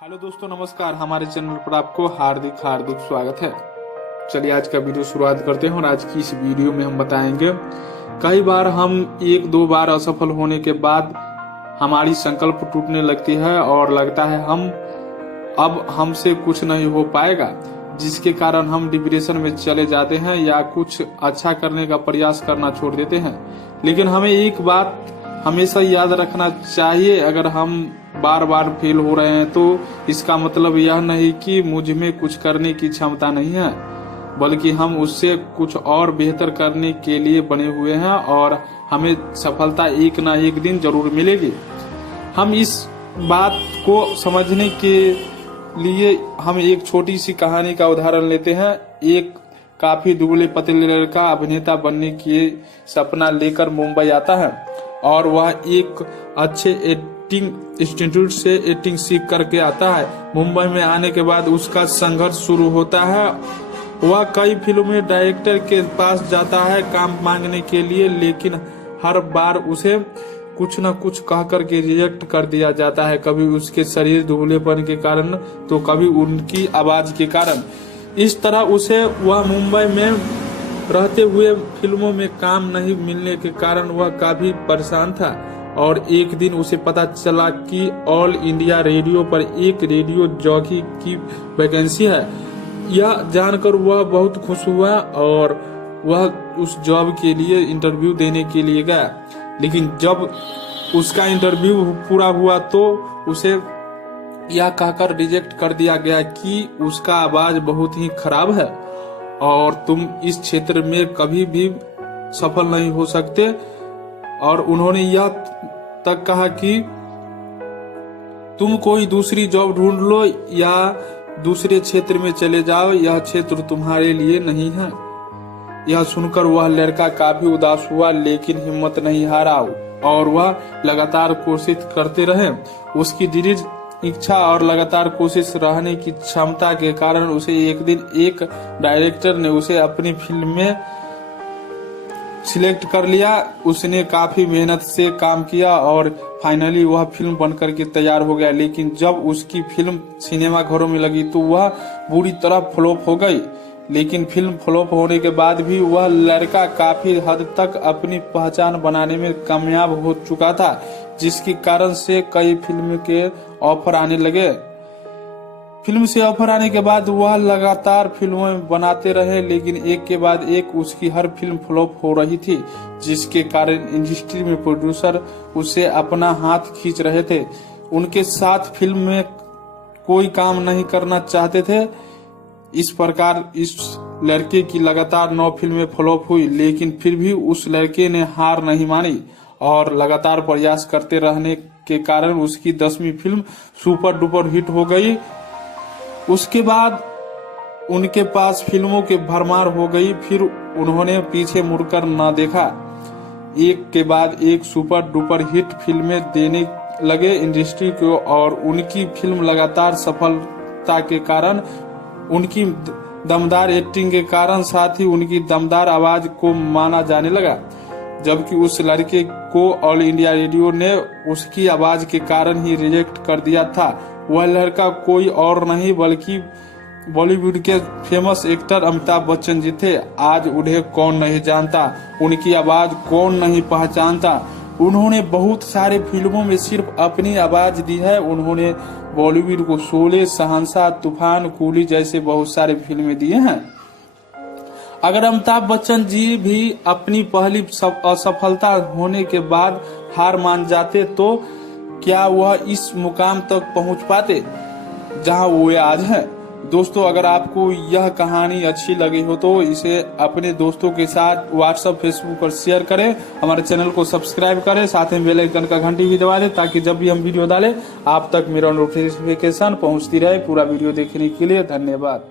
Hello दोस्तों, नमस्कार। हमारे चैनल पर आपको हार्दिक हार्दिक स्वागत है। चलिए आज का वीडियो शुरुआत करते हैं और आज की इस वीडियो में हम बताएंगे कई बार हम एक दो बार असफल होने के बाद हमारी संकल्प टूटने लगती है और लगता है अब हमसे कुछ नहीं हो पाएगा, जिसके कारण हम डिप्रेशन में चले जाते हैं या कुछ अच्छा करने का प्रयास करना छोड़ देते हैं। लेकिन हमें एक बात हमेशा याद रखना चाहिए, अगर हम बार बार फेल हो रहे हैं तो इसका मतलब यह नहीं कि मुझ में कुछ करने की क्षमता नहीं है, बल्कि हम उससे कुछ और बेहतर करने के लिए बने हुए हैं और हमें सफलता एक ना एक दिन जरूर मिलेगी। हम इस बात को समझने के लिए हम एक छोटी सी कहानी का उदाहरण लेते हैं। एक काफी दुबले पतले लड़का अभिनेता बनने की सपना लेकर मुंबई आता है और वह एक अच्छे एक्टिंग इंस्टीट्यूट से एक्टिंग सीख करके आता है। मुंबई में आने के बाद उसका संघर्ष शुरू होता है। वह कई फिल्में डायरेक्टर के पास जाता है काम मांगने के लिए, लेकिन हर बार उसे कुछ न कुछ कह करके रिजेक्ट कर दिया जाता है। कभी उसके शरीर दुबलेपन के कारण तो कभी उनकी आवाज के कारण। इस तरह उसे वह मुंबई में रहते हुए फिल्मों में काम नहीं मिलने के कारण वह काफी परेशान था और एक दिन उसे पता चला कि ऑल इंडिया रेडियो पर एक रेडियो जॉकी की वैकेंसी है। यह जानकर वह बहुत खुश हुआ और वह उस जॉब के लिए इंटरव्यू देने के लिए गया। लेकिन जब उसका इंटरव्यू पूरा हुआ तो उसे यह कहकर रिजेक्ट कर दिया गया कि उसका आवाज बहुत ही खराब है और तुम इस क्षेत्र में कभी भी सफल नहीं हो सकते। और उन्होंने यह तक कहा कि तुम कोई दूसरी जॉब ढूंढ लो या दूसरे क्षेत्र में चले जाओ, यह क्षेत्र तुम्हारे लिए नहीं है। यह सुनकर वह लड़का काफी उदास हुआ, लेकिन हिम्मत नहीं हारा और वह लगातार कोशिश करते रहे। उसकी दृढ़ इच्छा और लगातार कोशिश रहने की क्षमता के कारण उसे एक दिन एक डायरेक्टर ने उसे अपनी फिल्म में सिलेक्ट कर लिया। उसने काफी मेहनत से काम किया और फाइनली वह फिल्म बनकर के तैयार हो गया। लेकिन जब उसकी फिल्म सिनेमा घरों में लगी तो वह बुरी तरह फ्लॉप हो गई। लेकिन फिल्म फ्लॉप होने के बाद भी वह लड़का काफी हद तक अपनी पहचान बनाने में कामयाब हो चुका था, जिसके कारण से कई फिल्म के ऑफर आने लगे। फिल्म से ऑफर आने के बाद वह लगातार फिल्में बनाते रहे, लेकिन एक के बाद एक उसकी हर फिल्म फ्लॉप हो रही थी, जिसके कारण इंडस्ट्री में प्रोड्यूसर उसे अपना हाथ खींच रहे थे। उनके साथ फिल्म में कोई काम नहीं करना चाहते थे। इस प्रकार इस लड़के की लगातार 9 फिल्में फ्लॉप हुई, लेकिन फिर भी उस लड़के ने हार नहीं मानी और लगातार प्रयास करते रहने के कारण उसकी 10वीं फिल्म सुपर डुपर हिट हो गई। उसके बाद उनके पास फिल्मों के भरमार हो गई। फिर उन्होंने पीछे मुड़कर न देखा, एक के बाद एक सुपर डुपर हिट फिल्में देने लगे इंडस्ट्री को और उनकी फिल्म लगातार सफलता के कारण, उनकी दमदार एक्टिंग के कारण, साथ ही उनकी दमदार आवाज को माना जाने लगा। जबकि उस लड़के को ऑल इंडिया रेडियो ने उसकी आवाज के कारण ही रिजेक्ट कर दिया था। वह लड़का कोई और नहीं बल्कि बॉलीवुड के फेमस एक्टर अमिताभ बच्चन जी थे। आज उन्हें कौन नहीं जानता, उनकी आवाज कौन नहीं पहचानता। उन्होंने बहुत सारे फिल्मों में सिर्फ अपनी आवाज दी है। उन्होंने बॉलीवुड को शोले, शहंशाह, तूफान, कूली जैसे बहुत सारे फिल्में दिए हैं। अगर अमिताभ बच्चन जी भी अपनी पहली असफलता होने के बाद हार मान जाते तो क्या वह इस मुकाम तक पहुंच पाते जहां वो आज हैं। दोस्तों, अगर आपको यह कहानी अच्छी लगी हो तो इसे अपने दोस्तों के साथ व्हाट्सएप, फेसबुक पर शेयर करें। हमारे चैनल को सब्सक्राइब करें, साथ में बेल आइकन का घंटी भी दबा दें ताकि जब भी हम वीडियो डालें आप तक मेरा नोटिफिकेशन पहुंचती रहे। पूरा वीडियो देखने के लिए धन्यवाद।